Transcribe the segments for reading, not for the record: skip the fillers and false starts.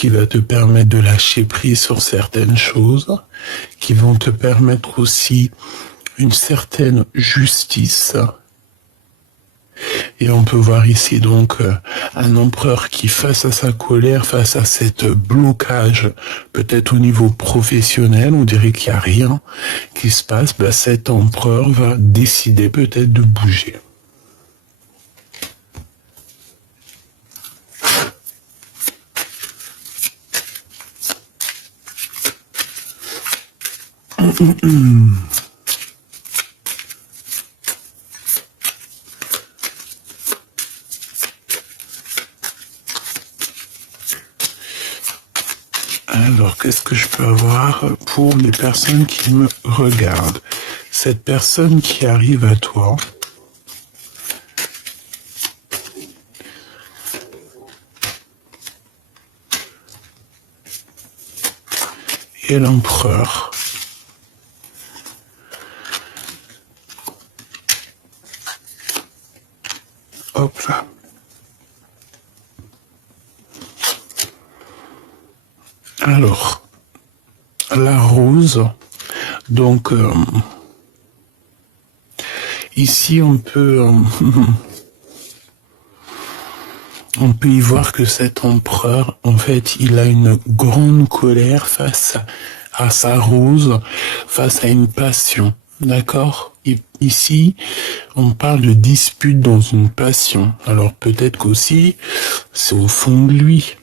qui va te permettre de lâcher prise sur certaines choses, qui vont te permettre aussi une certaine justice. Et on peut voir ici donc un empereur qui, face à sa colère, face à cet blocage, peut-être au niveau professionnel, on dirait qu'il n'y a rien qui se passe, ben cet empereur va décider peut-être de bouger. Alors, qu'est-ce que je peux avoir pour les personnes qui me regardent? Cette personne qui arrive à toi, et l'empereur. Hop là. Alors, la rose, donc ici on peut y voir que cet empereur, en fait, il a une grande colère face à sa rose, face à une passion, d'accord? Ici, on parle de dispute dans une passion. Alors peut-être qu'aussi, c'est au fond de lui.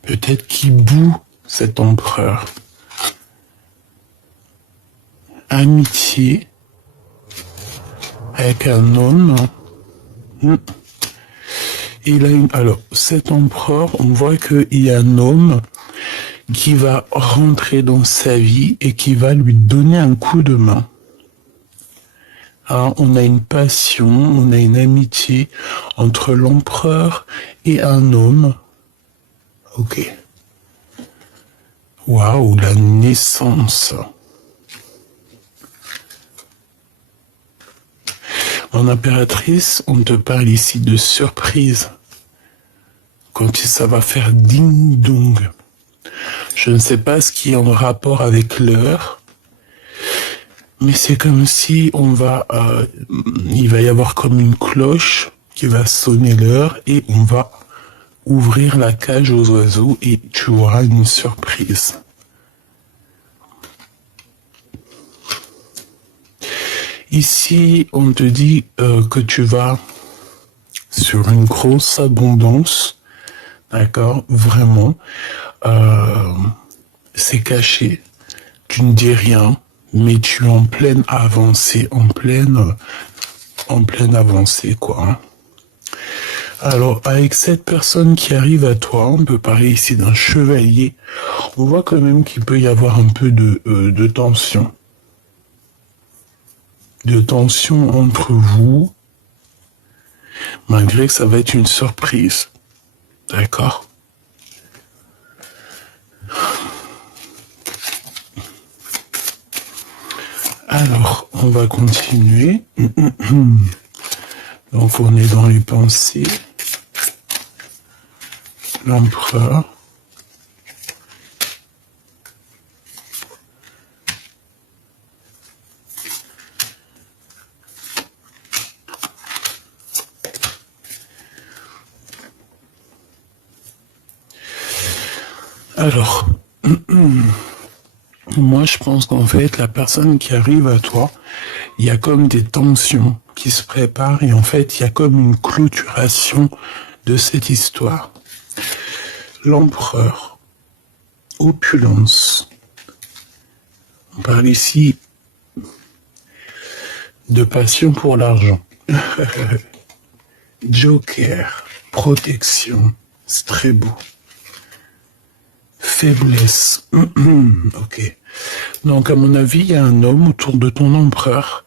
Peut-être qu'il boue cet empereur. Amitié avec un homme. Il a alors, cet empereur, on voit qu'il y a un homme qui va rentrer dans sa vie et qui va lui donner un coup de main. Alors, on a une passion, on a une amitié entre l'empereur et un homme. Ok. Waouh, la naissance. En impératrice, on te parle ici de surprise. Quand ça va faire ding-dong. Je ne sais pas ce qui est en rapport avec l'heure, mais c'est comme si il va y avoir comme une cloche qui va sonner l'heure et on va ouvrir la cage aux oiseaux et tu auras une surprise. Ici, on te dit que tu vas sur une grosse abondance, d'accord, vraiment. C'est caché, tu ne dis rien, mais tu es en pleine avancée, en pleine avancée, quoi. Hein. Alors, avec cette personne qui arrive à toi, on peut parler ici d'un chevalier. On voit quand même qu'il peut y avoir un peu de tension. De tension entre vous, malgré que ça va être une surprise. D'accord ? Alors, on va continuer. Donc, on est dans les pensées. L'empereur. Alors, moi je pense qu'en fait, la personne qui arrive à toi, il y a comme des tensions qui se préparent et en fait, il y a comme une clôturation de cette histoire. L'empereur, opulence. On parle ici de passion pour l'argent. Joker, protection, c'est très beau. Faiblesse. Ok. Donc, à mon avis, il y a un homme autour de ton empereur.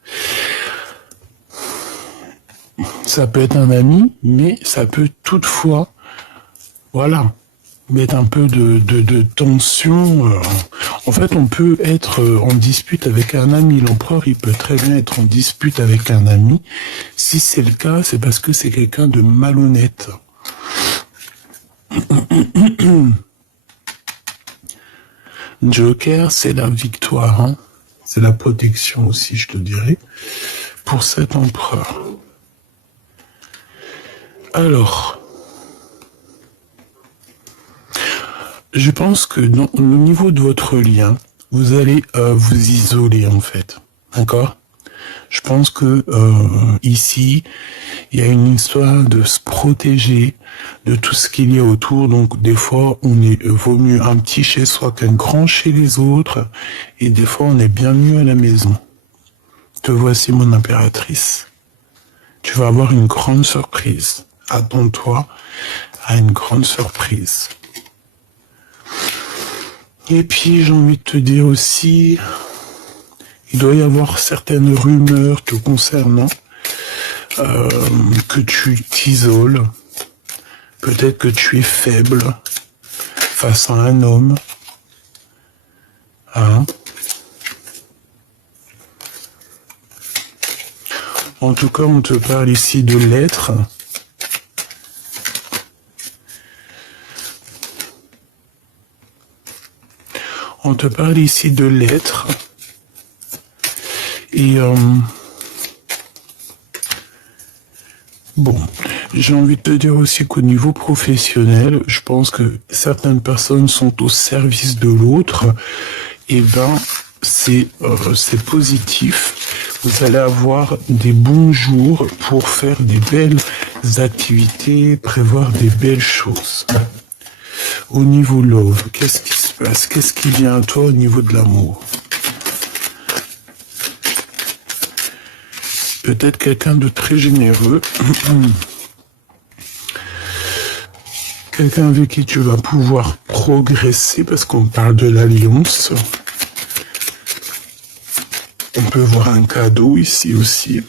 Ça peut être un ami, mais ça peut toutefois, voilà, mettre un peu de tension. En fait, on peut être en dispute avec un ami. L'empereur, il peut très bien être en dispute avec un ami. Si c'est le cas, c'est parce que c'est quelqu'un de malhonnête. Joker, c'est la victoire, hein. C'est la protection aussi, je te dirais, pour cet empereur. Alors, je pense que au niveau de votre lien, vous allez vous isoler en fait, d'accord? Je pense que ici, il y a une histoire de se protéger de tout ce qu'il y a autour. Donc des fois, vaut mieux un petit chez soi qu'un grand chez les autres. Et des fois, on est bien mieux à la maison. Te voici mon impératrice. Tu vas avoir une grande surprise. Attends-toi à une grande surprise. Et puis, j'ai envie de te dire aussi, il doit y avoir certaines rumeurs te concernant, que tu t'isoles, peut-être que tu es faible face à un homme, hein. En tout cas, on te parle ici de lettres. On te parle ici de lettres. Et bon, j'ai envie de te dire aussi qu'au niveau professionnel, je pense que certaines personnes sont au service de l'autre. Et ben, c'est positif. Vous allez avoir des bons jours pour faire des belles activités, prévoir des belles choses. Au niveau love, qu'est-ce qui se passe? Qu'est-ce qui vient à toi au niveau de l'amour? Peut-être quelqu'un de très généreux. Quelqu'un avec qui tu vas pouvoir progresser parce qu'on parle de l'alliance. On peut voir un cadeau ici aussi.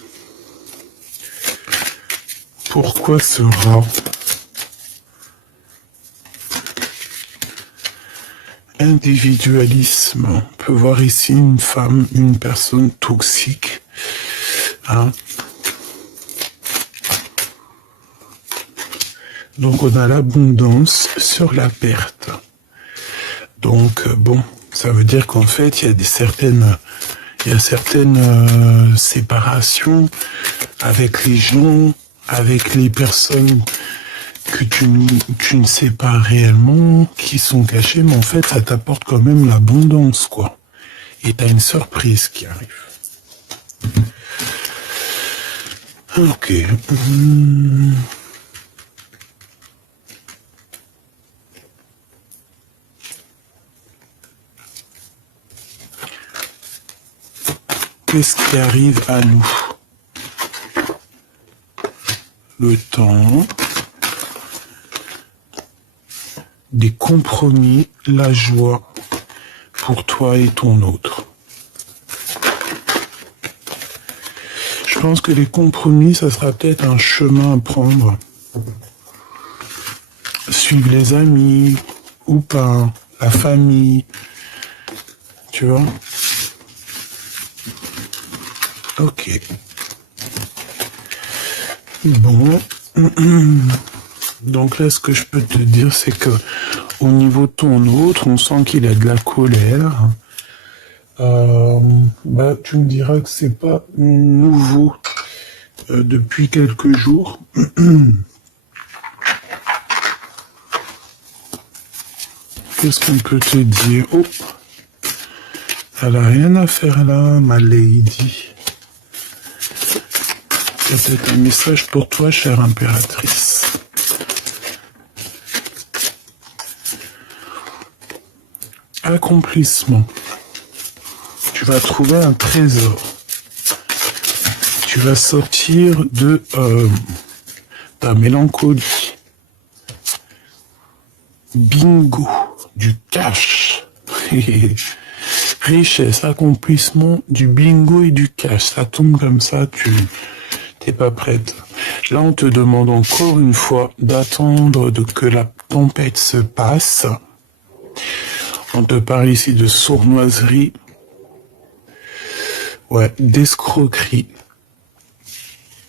Pourquoi ce rat? Individualisme. On peut voir ici une femme, une personne toxique. Hein? Donc on a l'abondance sur la perte. Donc bon, ça veut dire qu'en fait il y a certaines séparations avec les gens, avec les personnes que tu ne sais pas réellement, qui sont cachées, mais en fait ça t'apporte quand même l'abondance, quoi. Et t'as une surprise qui arrive. Ok. Qu'est-ce qui arrive à nous? Le temps, des compromis, la joie pour toi et ton autre. Je pense que les compromis, ça sera peut-être un chemin à prendre. Suivre les amis ou pas, la famille, tu vois. Ok. Bon. Donc là, ce que je peux te dire, c'est que au niveau de ton autre, on sent qu'il a de la colère. Tu me diras que c'est pas nouveau depuis quelques jours. Qu'est-ce qu'on peut te dire? Oh, elle a rien à faire là, ma lady. C'est peut-être un message pour toi, chère impératrice. Accomplissement. Tu vas trouver un trésor. Tu vas sortir de ta mélancolie. Bingo, du cash. Richesse, accomplissement, du bingo et du cash. Ça tombe comme ça, tu t'es pas prête. Là, on te demande encore une fois d'attendre que la tempête se passe. On te parle ici de sournoiserie. Ouais, d'escroquerie.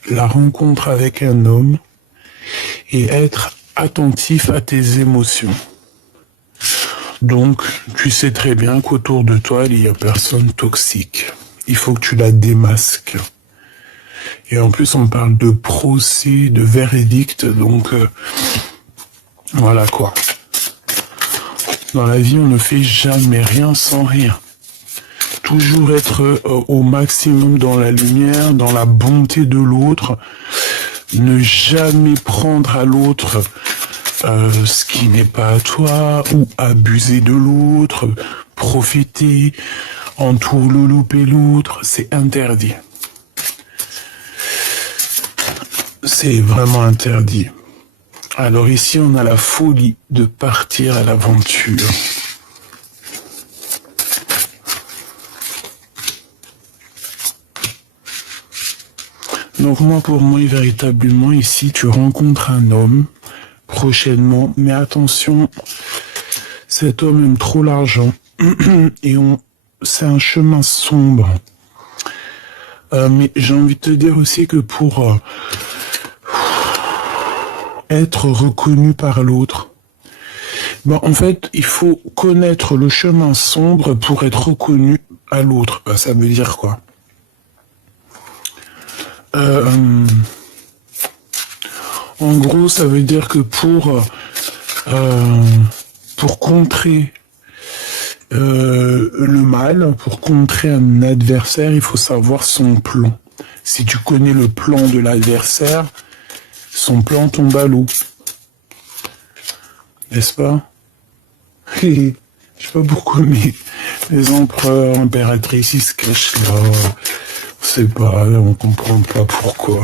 La rencontre avec un homme et être attentif à tes émotions. Donc, tu sais très bien qu'autour de toi, il y a personne toxique. Il faut que tu la démasques. Et en plus, on parle de procès, de verdict, donc voilà quoi. Dans la vie, on ne fait jamais rien sans rien. Toujours être au maximum dans la lumière, dans la bonté de l'autre. Ne jamais prendre à l'autre ce qui n'est pas à toi, ou abuser de l'autre, profiter, entourlouper l'autre, c'est interdit. C'est vraiment interdit. Alors ici, on a la folie de partir à l'aventure. Donc moi, pour moi, véritablement, ici, tu rencontres un homme prochainement, mais attention, cet homme aime trop l'argent et c'est un chemin sombre. Mais j'ai envie de te dire aussi que pour être reconnu par l'autre, bon, en fait, il faut connaître le chemin sombre pour être reconnu à l'autre. Ça veut dire quoi? En gros, ça veut dire que pour contrer le mal, pour contrer un adversaire, il faut savoir son plan. Si tu connais le plan de l'adversaire, son plan tombe à l'eau. N'est-ce pas? Je sais pas pourquoi, mais les empereurs, impératrices, ils se cachent là. On sait pas, on comprend pas pourquoi.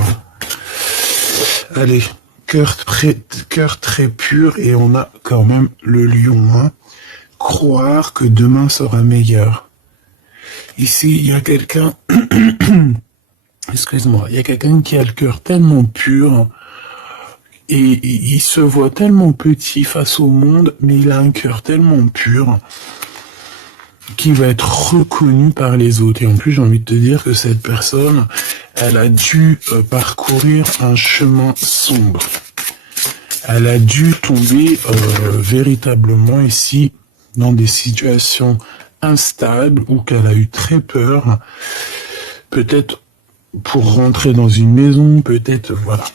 Allez, cœur très pur, et on a quand même le lion, hein. Croire que demain sera meilleur. Ici, il y a quelqu'un, excuse-moi, il y a quelqu'un qui a le cœur tellement pur, et il se voit tellement petit face au monde, mais il a un cœur tellement pur qui va être reconnu par les autres. Et en plus, j'ai envie de te dire que cette personne, elle a dû parcourir un chemin sombre. Elle a dû tomber véritablement ici dans des situations instables ou qu'elle a eu très peur. Peut-être pour rentrer dans une maison, peut-être, voilà.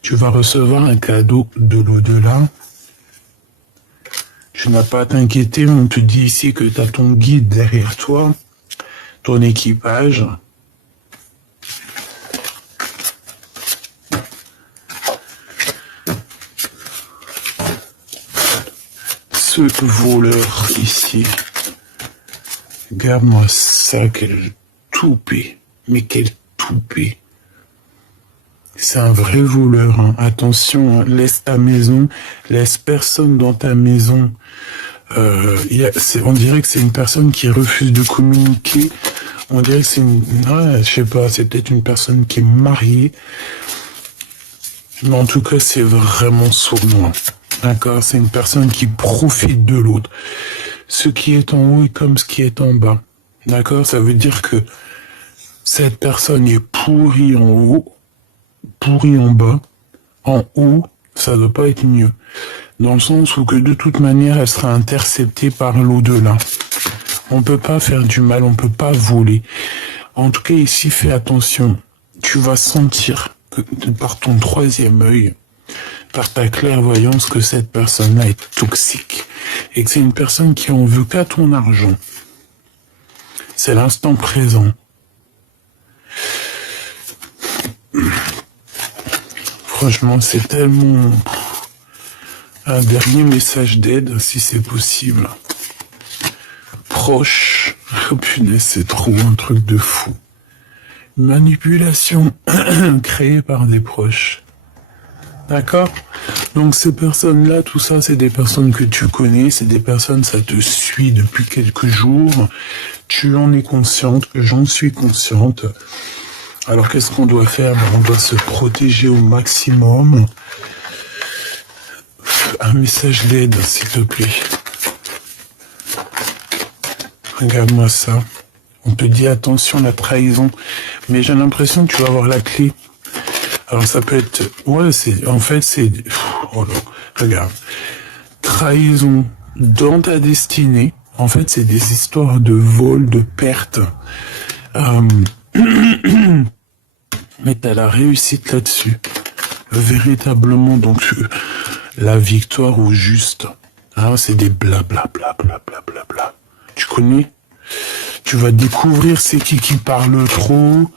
Tu vas recevoir un cadeau de l'au-delà. Tu n'as pas à t'inquiéter, on te dit ici que tu as ton guide derrière toi, ton équipage. Ce voleur ici, regarde-moi ça, quel toupet, mais quel toupet. C'est un vrai voleur, hein. Attention, hein. Laisse ta maison, laisse personne dans ta maison. On dirait que c'est une personne qui refuse de communiquer. On dirait que c'est je sais pas, c'est peut-être une personne qui est mariée. Mais en tout cas, c'est vraiment sournois. D'accord? C'est une personne qui profite de l'autre. Ce qui est en haut est comme ce qui est en bas. D'accord? Ça veut dire que cette personne est pourrie en haut, pourri en bas. En haut, ça ne doit pas être mieux. Dans le sens où que de toute manière, elle sera interceptée par l'au-delà. On peut pas faire du mal, on peut pas voler. En tout cas, ici, fais attention. Tu vas sentir que, par ton troisième œil, par ta clairvoyance, que cette personne-là est toxique. Et que c'est une personne qui en veut qu'à ton argent. C'est l'instant présent. Franchement, c'est tellement un dernier message d'aide, si c'est possible. Proche. Oh punaise, c'est trop un truc de fou. Manipulation créée par des proches. D'accord? Donc ces personnes-là, tout ça, c'est des personnes que tu connais, c'est des personnes, ça te suit depuis quelques jours. Tu en es consciente, j'en suis consciente. Alors qu'est-ce qu'on doit faire? On doit se protéger au maximum. Un message d'aide, s'il te plaît. Regarde-moi ça. On te dit attention, la trahison. Mais j'ai l'impression que tu vas avoir la clé. Alors ça peut être... Ouais, en fait, c'est... Oh là, regarde. Trahison dans ta destinée. En fait, c'est des histoires de vol, de perte. Mais t'as la réussite là-dessus. Véritablement, donc, la victoire au juste. Hein, c'est des blablabla, blablabla. Tu connais? Tu vas découvrir c'est qui parle trop,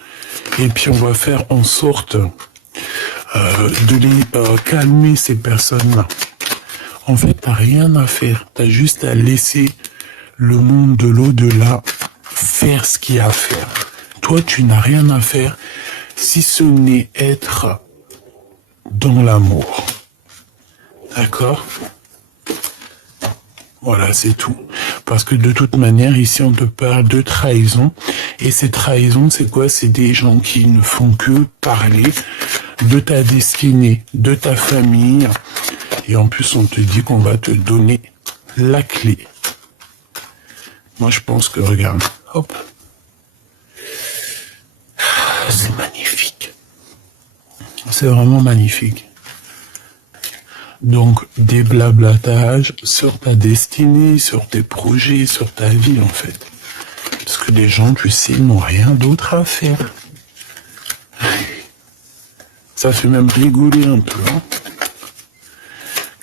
et puis on va faire en sorte de les calmer, ces personnes-là. En fait, t'as rien à faire. T'as juste à laisser le monde de l'au-delà faire ce qu'il y a à faire. Toi, tu n'as rien à faire si ce n'est être dans l'amour. D'accord? Voilà, c'est tout. Parce que de toute manière, ici, on te parle de trahison. Et ces trahisons, c'est quoi? C'est des gens qui ne font que parler de ta destinée, de ta famille. Et en plus, on te dit qu'on va te donner la clé. Moi, je pense que, regarde, hop. C'est magnifique. C'est vraiment magnifique. Donc, des blablatages sur ta destinée, sur tes projets, sur ta vie, en fait. Parce que les gens, tu sais, n'ont rien d'autre à faire. Ça fait même rigoler un peu, hein.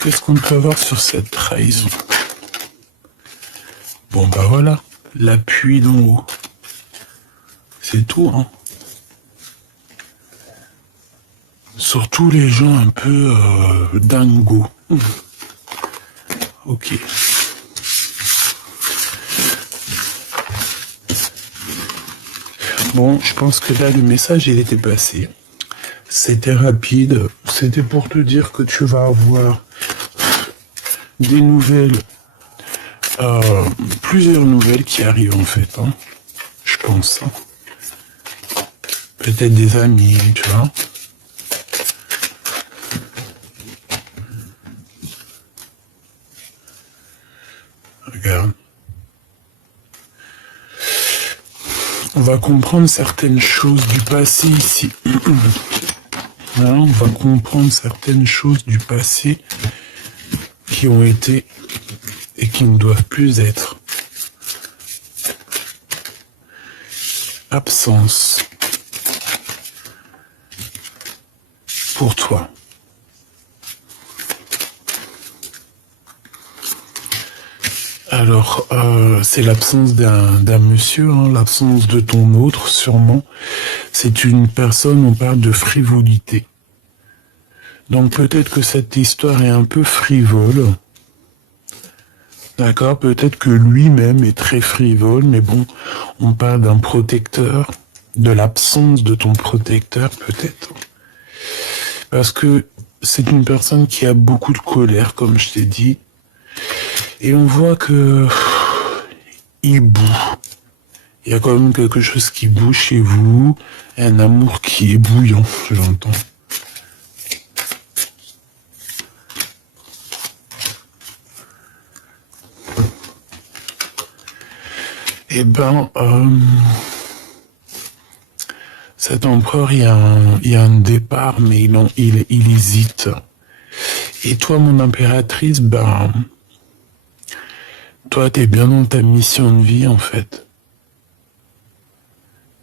Qu'est-ce qu'on peut avoir sur cette trahison? Bon, bah voilà. L'appui d'en haut. C'est tout, hein. Surtout les gens un peu dingos. Ok. Bon, je pense que là, le message, il était passé. C'était rapide. C'était pour te dire que tu vas avoir des nouvelles, plusieurs nouvelles qui arrivent en fait. Hein. Je pense. Hein. Peut-être des amis, tu vois. Regarde. On va comprendre certaines choses du passé ici. Là, on va comprendre certaines choses du passé qui ont été et qui ne doivent plus être. Absence. Pour toi. Alors, c'est l'absence d'un monsieur, hein, l'absence de ton autre, sûrement. C'est une personne, on parle de frivolité. Donc peut-être que cette histoire est un peu frivole. D'accord, peut-être que lui-même est très frivole, mais bon, on parle d'un protecteur, de l'absence de ton protecteur, peut-être. Parce que c'est une personne qui a beaucoup de colère, comme je t'ai dit. Et on voit que il boue. Il y a quand même quelque chose qui boue chez vous. Un amour qui est bouillant, j'entends. Eh ben, cet empereur, il y a un départ, mais il hésite. Et toi, mon impératrice, ben... Toi, t'es bien dans ta mission de vie, en fait.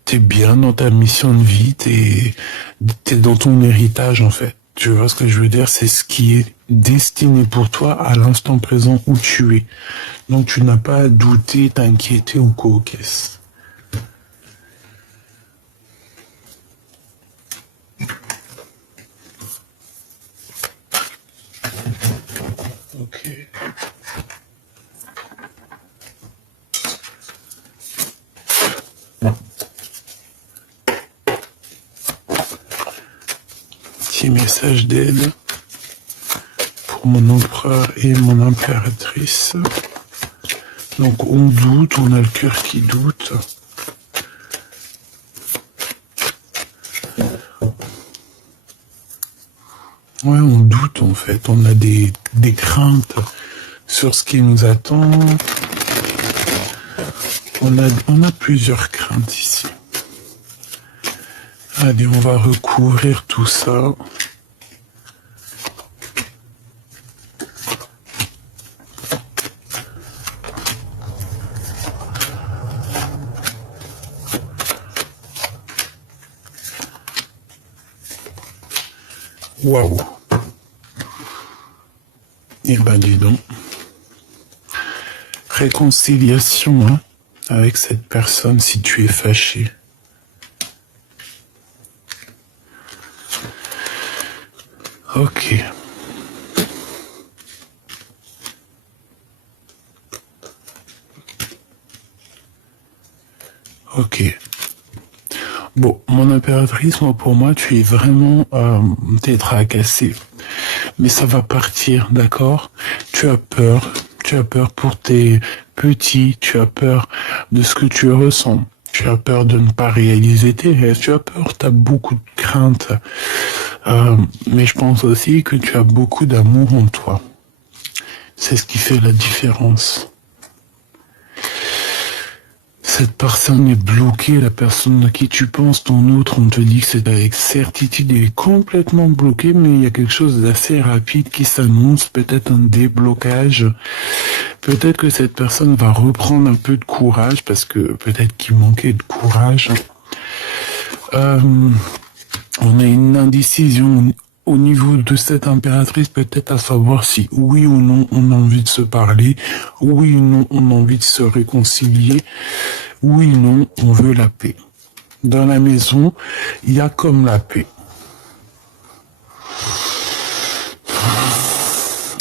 T'es bien dans ta mission de vie, t'es dans ton héritage, en fait. Tu vois ce que je veux dire? C'est ce qui est destiné pour toi à l'instant présent où tu es. Donc, tu n'as pas à douter, t'inquiéter ou quoi, caisse. Ok. Petit message d'aide pour mon empereur et mon impératrice. Donc on doute, on a le cœur qui doute. Ouais, on doute en fait, on a des craintes sur ce qui nous attend. On a plusieurs craintes ici. Allez, on va recouvrir tout ça. Waouh. Eh ben, dis donc. Réconciliation, hein, avec cette personne si tu es fâché. Ok. Ok. Bon, mon impératrice, moi, pour moi, tu es vraiment t'es tracassé. Mais ça va partir, d'accord? Tu as peur. Tu as peur pour tes petits. Tu as peur de ce que tu ressens. Tu as peur de ne pas réaliser tes rêves. Tu as peur, tu as beaucoup de craintes. Mais je pense aussi que tu as beaucoup d'amour en toi. C'est ce qui fait la différence. Cette personne est bloquée, la personne à qui tu penses, ton autre, on te dit que c'est avec certitude, il est complètement bloqué, mais il y a quelque chose d'assez rapide qui s'annonce, peut-être un déblocage. Peut-être que cette personne va reprendre un peu de courage, parce que peut-être qu'il manquait de courage. On a une indécision au niveau de cette impératrice, peut-être à savoir si oui ou non on a envie de se parler, oui ou non on a envie de se réconcilier, oui ou non on veut la paix. Dans la maison, il y a comme la paix.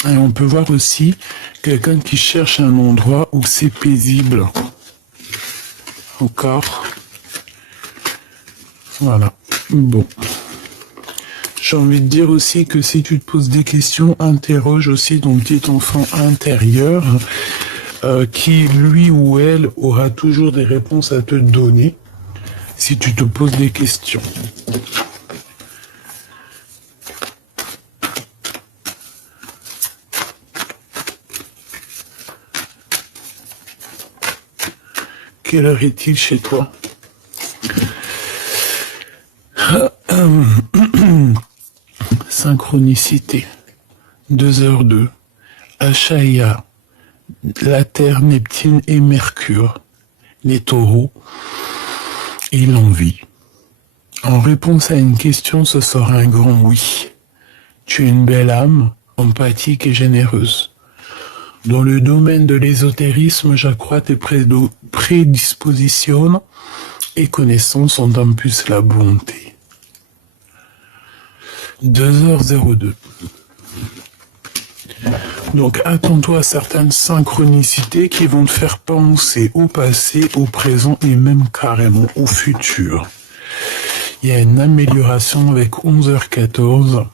Et on peut voir aussi quelqu'un qui cherche un endroit où c'est paisible. Encore. Voilà. Bon. J'ai envie de dire aussi que si tu te poses des questions, interroge aussi ton petit enfant intérieur qui, lui ou elle, aura toujours des réponses à te donner si tu te poses des questions. Quelle heure est-il chez toi? Synchronicité. 2h02. Achaïa. La Terre, Neptune et Mercure. Les taureaux. Et l'envie. En réponse à une question, ce sera un grand oui. Tu es une belle âme, empathique et généreuse. Dans le domaine de l'ésotérisme, j'accrois tes prédispositions et connaissances en d'un plus la bonté. 2h02. Donc attends-toi à certaines synchronicités qui vont te faire penser au passé, au présent et même carrément au futur. Il y a une amélioration avec 11h14.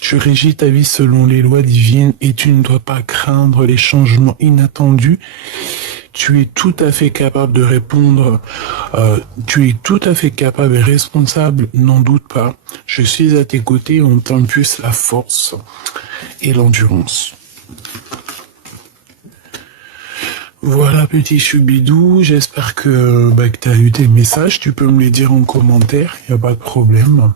Tu régis ta vie selon les lois divines et tu ne dois pas craindre les changements inattendus. Tu es tout à fait capable de répondre, tu es tout à fait capable et responsable, n'en doute pas. Je suis à tes côtés, on t'impulse la force et l'endurance. Voilà petit choubidou, j'espère que tu as eu tes messages, tu peux me les dire en commentaire, il n'y a pas de problème.